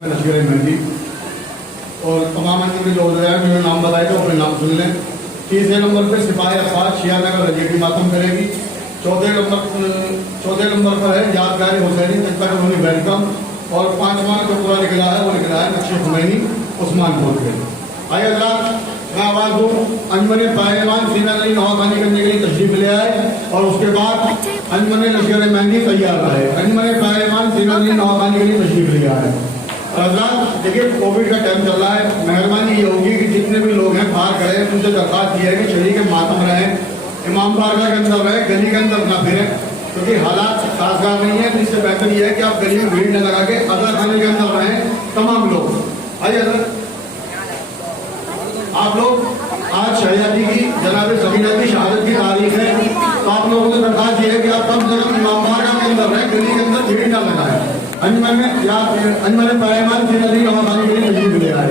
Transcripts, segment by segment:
नशीर मेहंदी और तमाम अंजम जो मेरे नाम बताए थे अपने नाम सुन लें। तीसरे नंबर पर सिपाही अफसार शियानगर रजेटी मातम करेगी। चौथे नंबर पर है यादगारी हुसैनी जिन पर उन्होंने वेलकम। और पांचवा जो पूरा निकला है वो निकला है नक्शे खुमैनी उस्मान बोल के। आइए अल्लाह मैं आवाज़ दूँ अंजमन पहलवान सीना अली नौखानी करने के लिए तशरीफ ले आए और उसके बाद अंजमन नशीर मेहंदी तैयार रहे। अंजमन पहलवान सीना अली नौखानी के लिए तशरीफ ले आए। देखिए कोविड का टाइम चल रहा है, मेहरबानी ये होगी कि जितने भी लोग हैं बाहर खड़े हैं उनसे दरख्वास्त ये है कि शरीर के मातम रहें, इमाम बारगाह के अंदर रहें, गली के अंदर ना फिरें क्योंकि हालात साजगार नहीं है। तो इससे बेहतर ये है कि आप गली में भीड़ न लगा के अदर खाने के अंदर रहें तमाम लोग। आइए अदर आप लोग आज शहजादी की जनाब सबीना की शहादत की तारीख है, तो आप लोगों से दरख्वास्त ये है कि आप कम से कम इमाम बारगाह के अंदर रहें, गली के अंदर भीड़ न लगाएं। अंजमन में या अंजमन पहलवान से नदी हमारे के लिए तशरीफ ले आए।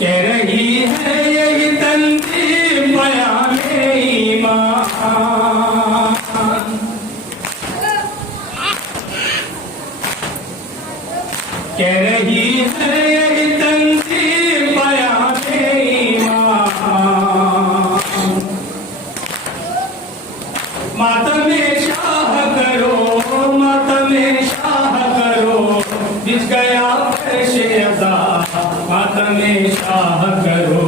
कह रही है यही तंजीम बयान ईमान, कह रही है यही तंजीम बयान ईमान। मातम शाह करो, मातम शाह करो, जिस गया फर्शे अज़ा मातम शाह करो।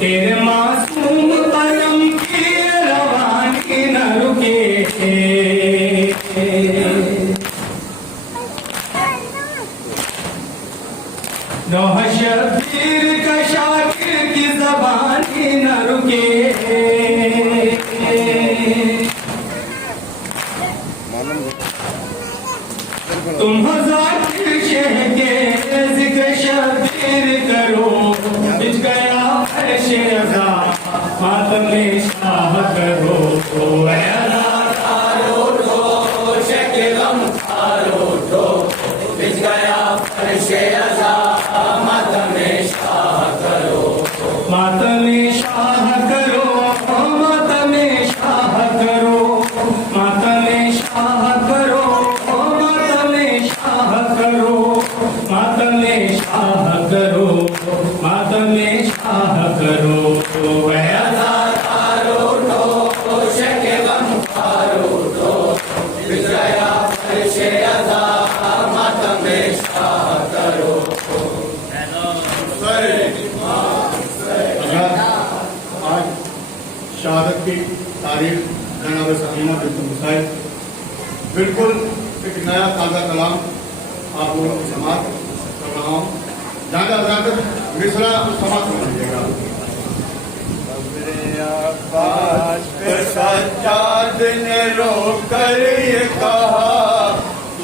तेरे मासूम कदम की रवानी न रुके, नौह शबीर का शाकिर की ज़बानी न रुके। तुम ज़ाकिर शेह के ज़िक्र शबीर करो, बिछ गया फर्शे अज़ा मातम शाह करो। बिछ गया फर्शे अज़ा मातम शाह करो, मातम शाह करो, मातम शाह करो, मातम शाह करो, मातम शाह करो, मातम शाह करो, मातम शाह करो। शहादत की तारीख जनाब सबीना बिन्त हुसैन, बिल्कुल एक नया ताज़ा कलाम आप लोगों को समाप्त कर रहा हूँ। ज़्यादा ज़्यादा मिसरा समाप्त कर लीजिएगा। सज्जाद ने रोकर ये कहा,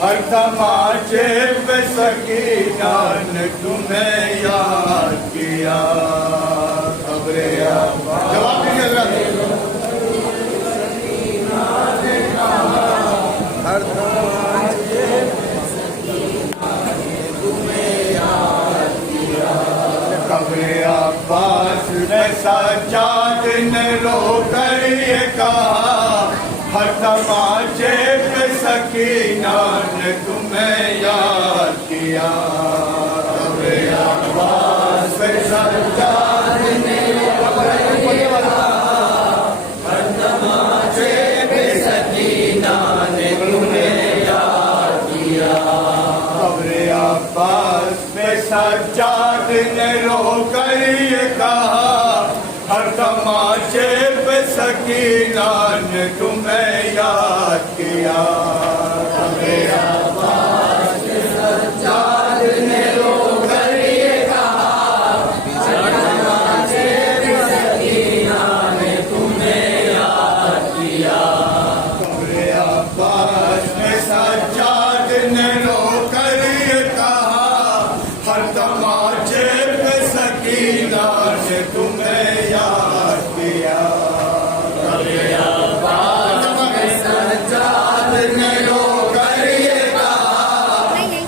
हर तमाचे पे सकीना ने तुम्हें याद किया। खबरे जवाब दीजिए हर तमाचे पे सकीना ने तुम्हें याद किया। खबरे अब्बास में सज्जाद ने रोकर ये कहा हर तमाचे पे सकीना ने तुम्हें याद किया तबे अब्बास पे सज्जाद ने हर तमाचे पे सकीना ने तुम्हें याद किया तबे अब्बास पे सज्जाद ने रोकर ये कहा हर तमाचे पे सकीना ने तुम्हें याद किया तबे अब्बास पे सज्जाद ने रोकर ये कहा हर तमाचे पे सकीना ने तुम्हें याद किया तबे अब्बास पे सज्जाद ने रोकर ये कहा हर तमाचे पे सकीना ने तुम्हें याद किया तबे अब्बास पे सज्जाद ने रोकर ये कहा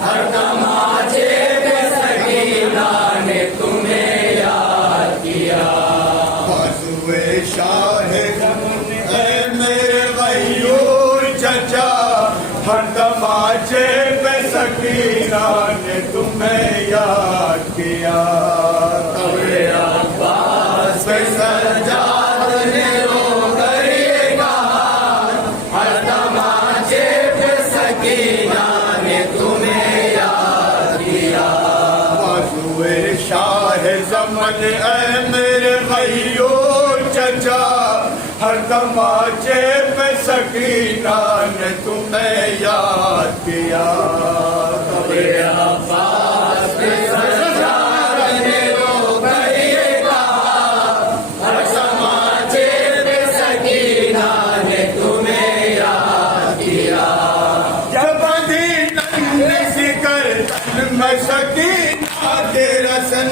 हर तमाचे पे सकीना ने तुम्हें याद किया बाजुए शाह जमुन है मेरे गयूर चचा हर तमाचे पे सकीना ने तुम्हें याद किया तबे अब्बास पे सज्जाद ने रोकर ये कहा हर तमाचे पे सकीना ने तुम्हें याद किया बाजुए शाह जमन है मेरे गयूर चचा हर तमाचे पे सकीना ने तुम्हें याद किया तबे अब्बास पे सज्जाद ने रोकर ये कहा हर तमाचे पे सकीना ने तुम्हें याद किया जब दीन ने सिकर तन में सकीना तेरा सन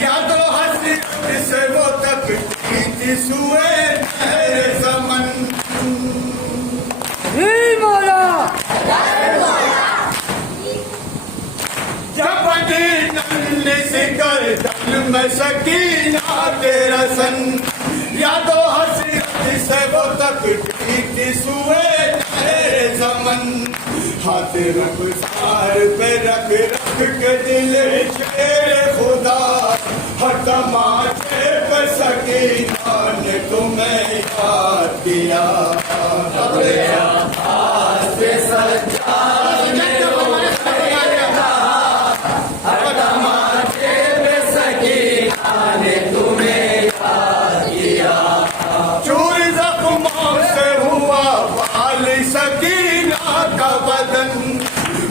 या तो हसरत से वो तक थी सुए तेरे समन जब दीन सिकर तन में सकीना तेरा सन या तो हसरत से वो तक थी सुए तेरे समन हाथ रुखसार पे रख रख के दिल शेर खुदा हर तमाचे पे सकीना ने तुम्हें याद किया तबे अब्बास पे सज्जाद ने रोकर ये कहा हर तमाचे पे सकीना ने तुम्हें याद किया चूर जख्मों से हुआ बाल सकीना का बदन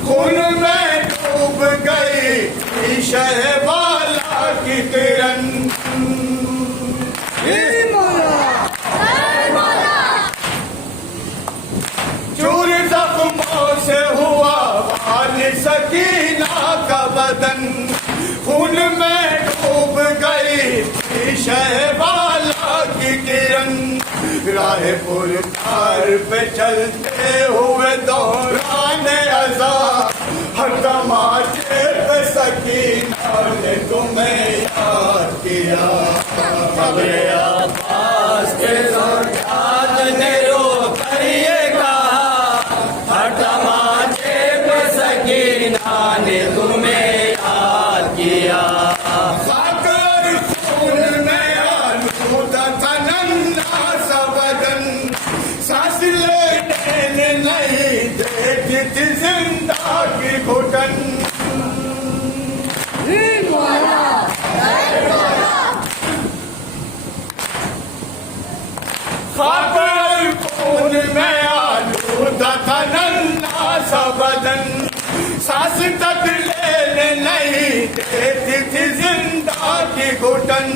खून में डूब गई शहबाला की किरण चूर जख्मों से हुआ बाल सकीना का बदन खून में डूब गई शहबाला की किरण राह पुरकार पे चलते हुए दौरान अज़ा हर तमाचे पे सकीना ने तुम्हें याद किया तबे अब्बास पे सज्जाद ने रोकर ये कहा हर तमाचे पे सकीना ने तुम्हें याद किया सागर खून में आलूदा था नन्हा सा बदन सांस लेने नहीं देती थी जिंदा की घुटन खाकर खून में आलूदा था नन्हा सा बदन सांस तक लेने नहीं देती थी जिंदा की घुटन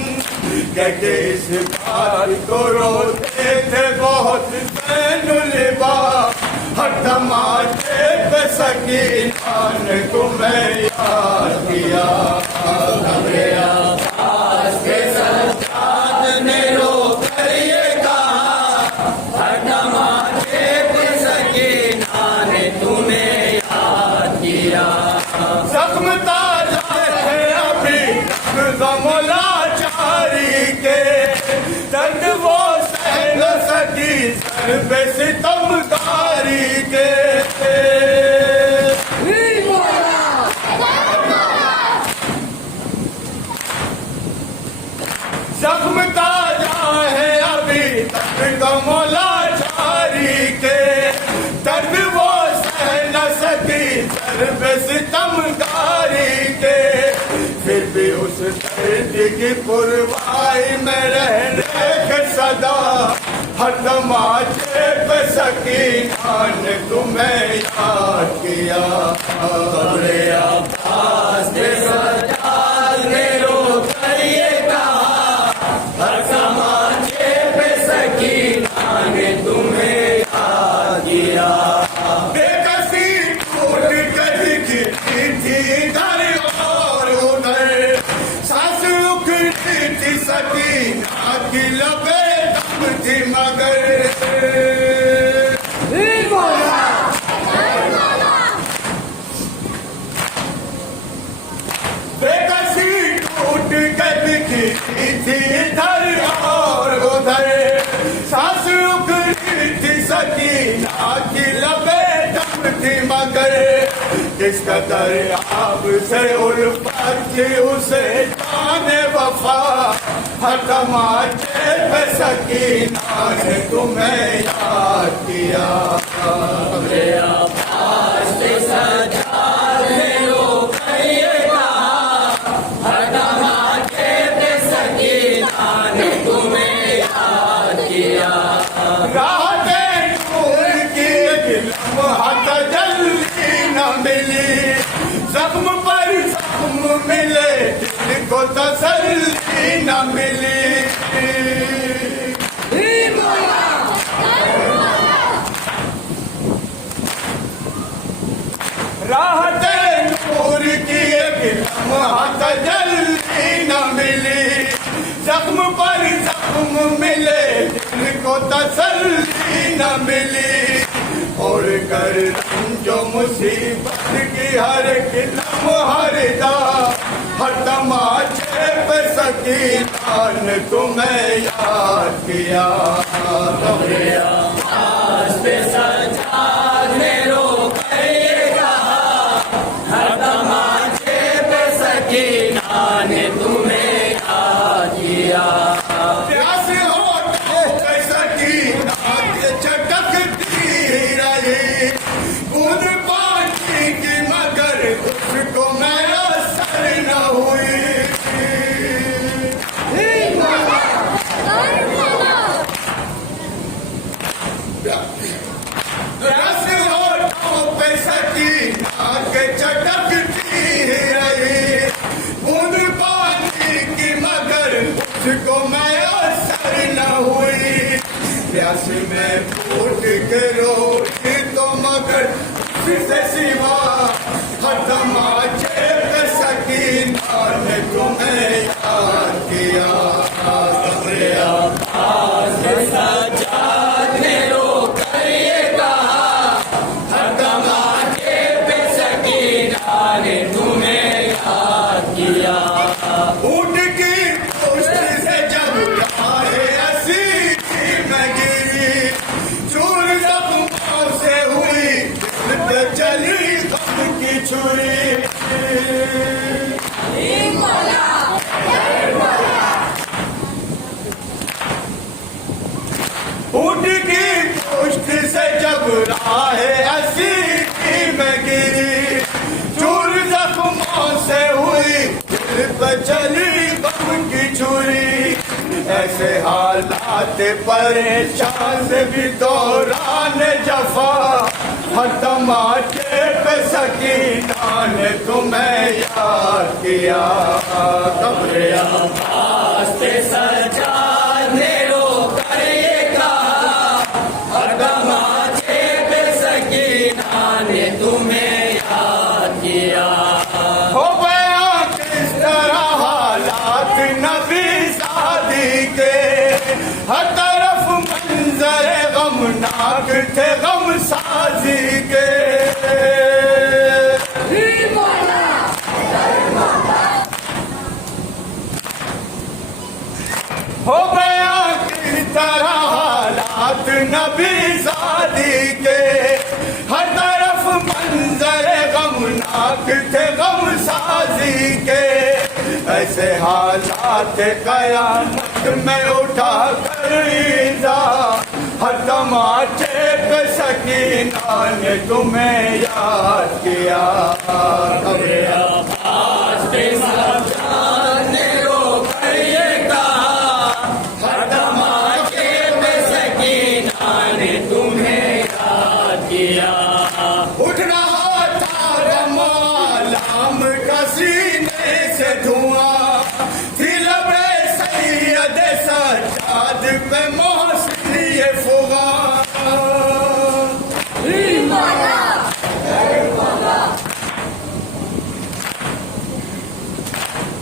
कहते इस बात को रोते थे बहुत ज़ैनुलबा हर तमाचे पे सकीना ने तुम्हें याद किया तबे अब्बास पे सज्जाद ने रोकर ये कहा हर तमाचे पे सकीना ने तुम्हें याद किया जख्म ताजा है अभी गमला चारी के दर्द वो सहन पे सितमगारी के जख्म ताजा है अभी तक मौला जारी के दर्द वो सह न सकी दर्द सितमगारी के फिर भी उस दर्द की पुरवाई में रहने के सदा हर तमाचे पे सकीना ने तुम्हें याद किया अरे अब्बास के सजाद ने रोक कर ये कहा हर तमाचे पे सकीना ने तुम्हें याद किया बेकसी टूट कर गिरती थी इधर और उधर सांस उखड़ी थी सकीना की लबे थी मगर बेकसी टूट के बिखरी थी इधर और उधर सांस उखड़ी थी सकीना की लबे दम थी मगर किस कदर आपसे उल्फत थी उसे जाने वफा हर तमाचे पे सकीना ने तुम्हें याद किया अरे अब्बास के सजाद ने रोक कर ये कहा हर तमाचे पे सकीना ने तुम्हें याद किया राहतें नूर की लम्हा तजल्ली न मिली जख्म पर जख्म मिले दिल को तसल्ली न मिली राहतें नूर की एक लम्हा तजल्ली न मिली जख्म पर जख्म मिले दिल को तसल्ली न मिली और कर जो मुसीबत की हर एक लम्हा हर तमाचे पे सकीना ने तुम्हें याद किया अरे अब्बास पे सजाद ने रोक कर ये कहा हर तमाचे पे सकीना ने तुम्हें याद किया प्यास होठों पे सकीना के चटकती रही बूंद पानी की मगर उसको मैं असर न हुई रस होठों पे सकीना के चटकती रही बूंद पानी की मगर उसको मैं असर न हुई प्यास में फूट के रोई तो मगर उससे सिवा हर तमाचे पे सकीना ने तुम्हें याद किया अरे अब्बास के सजाद ने रोक कर ये कहा हर तमाचे पे सकीना ने तुम्हें याद किया ऊँट की पुष्ट से जब आए असीसी में गिरी चूर जख्मों से हुई दिल पे चली गम की छुरी ऊँट की पुष्ट से जब राह असीसी में गिरी चूर जख्मों से हुई दिल पे चली गम की छुरी ऐसे हालात परेशान से भी दौरान जफा हर तमाचे पे सकीना ने तुम्हें याद किया अरे अब्बास पे सजाद ने रोक कर ये कहा हर तमाचे पे सकीना ने तुम्हें याद किया हो गया किस तरह हालात नबी शादी के हर तरफ मंजर गमनाक थे गम साजी के हो गया किस तरह हालात साथ नबी ज़ादी के, हर तरफ मंजर गमनाक थे गम साजी के। ऐसे हालात कयामत में उठा कर ईज़ा, हर तमाचे पे सकीना ने तुम्हें याद किया। कब्रे अब्बास पे सब जाने रो करिएगा, हर तमाचे पे सकीना ने तुम्हें याद किया। उठ रहा था रमालाम का सीने से धुआं, थी लबे सैयद सज्जाद पे मोहसिन ये फुगां।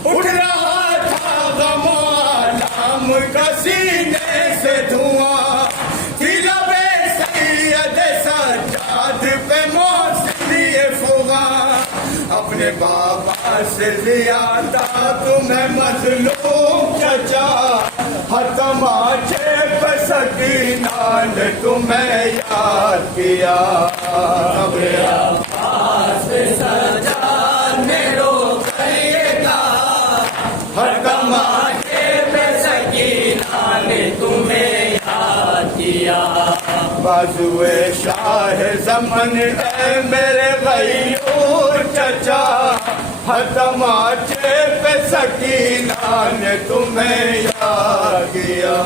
उठ रहा था गमालाम का सीने से धुआं, थी लबे सैयद सज्जाद पे मोहसिन ये फुगां। अपने बाबा से लिया था तुम्हें मजलूम चचा, हर तमाचे पे सकीना ने तुम्हें याद किया। कब्रे अब्बास पे सब जाने रो करिएगा, हर तमाचे पे सकीना ने तुम्हें याद किया। बाजुए शाह ज़मन है मेरे गयूर चचा, हर तमाचे पे सकीना ने तुम्हें याद किया।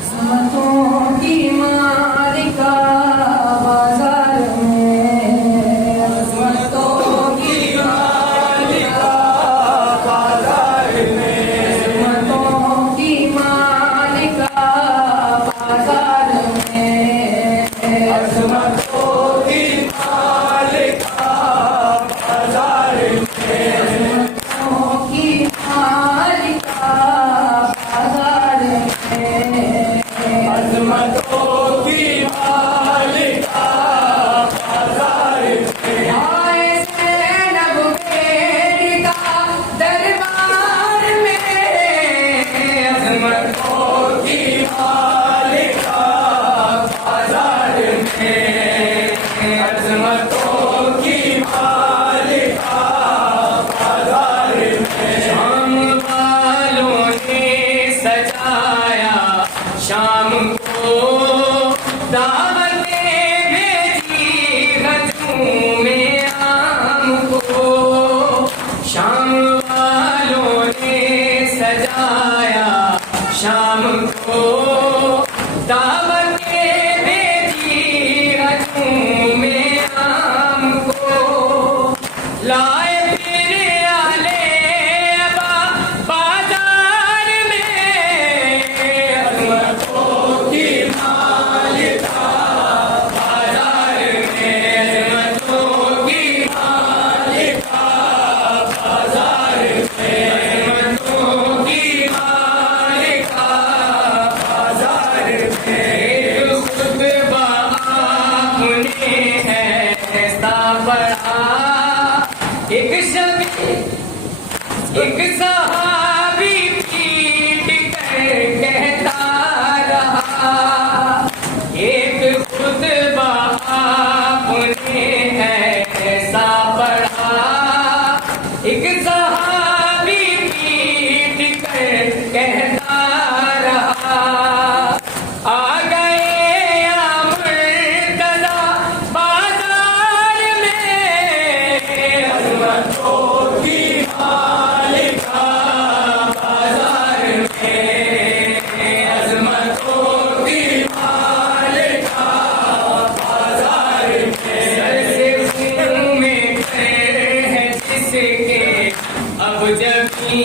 किस्मतों की मालिका बाजार में, किस्मतों की मालिका बाजार में, किस्मतों की मालिका बाजार में, किस्मतों की मालिका बाजार में, किस्मतों की मालिका बाजार में, किस्मतों की मालिका बाजार में। आए ज़ैनब बेरिदा दरबार में, किस्मतों की मालिका बाजार में, किस्मतों की मालिका बाजार में। शाम वालों ने सजाया शाम को, दावतें भेजी गजों में आम को। शाम वालों ने सजाया शाम को, दावतें भेजी गजों में आम को। लाए फिर आले अबा बाजार में, किस्मतों की मालिका बाजार में, किस्मतों की मालिका बाजार में, किस्मतों की मालिका बाजार में। खुतबा आपने है ऐसा पढ़ा, एक शबी एक सहाबी पीट कर कहता रहा, एक खुतबा आपने ऐसा पढ़ा, एक सहाबी पीट कर कहता रहा। आ गए या मुर्तज़ा बाजार में, किस्मतों की मालिका बाजार में, किस्मतों की मालिका बाजार में। सर से खून में कर है जिसके अब जबी,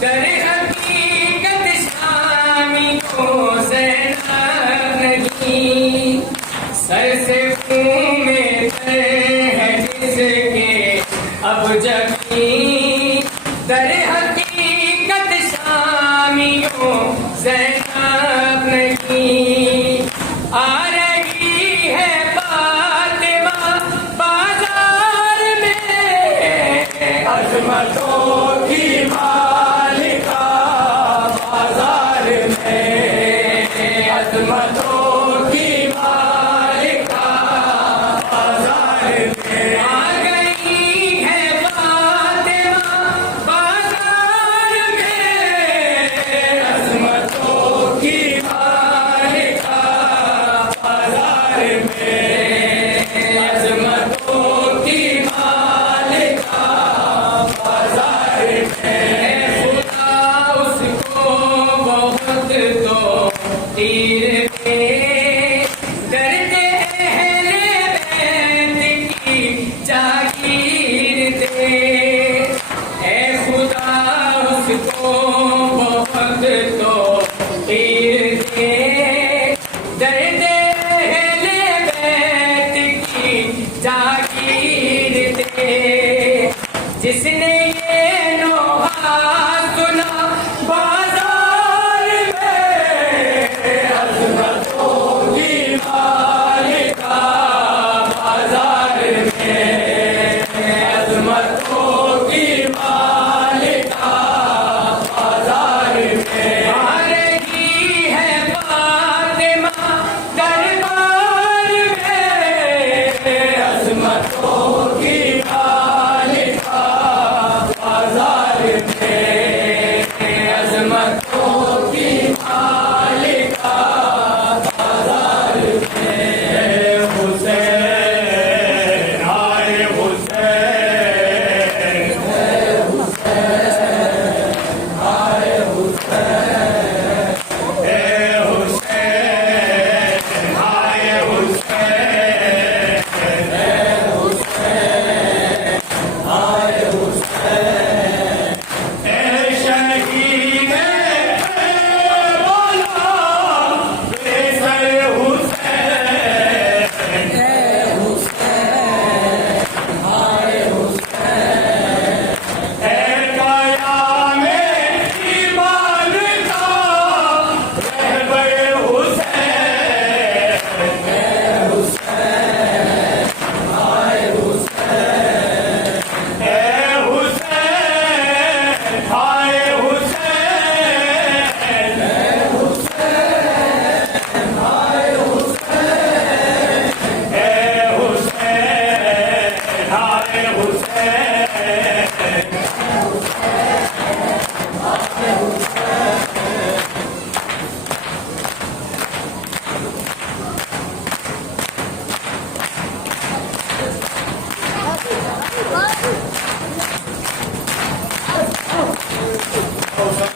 दर हकीकत शामी को ज़ैनब नहीं। सर से खून में कर है जिसके अब जबी, दर हकीकत शामियों ज़ैनब नहीं। आ रही है फातिमा बाजार में, अज़मतों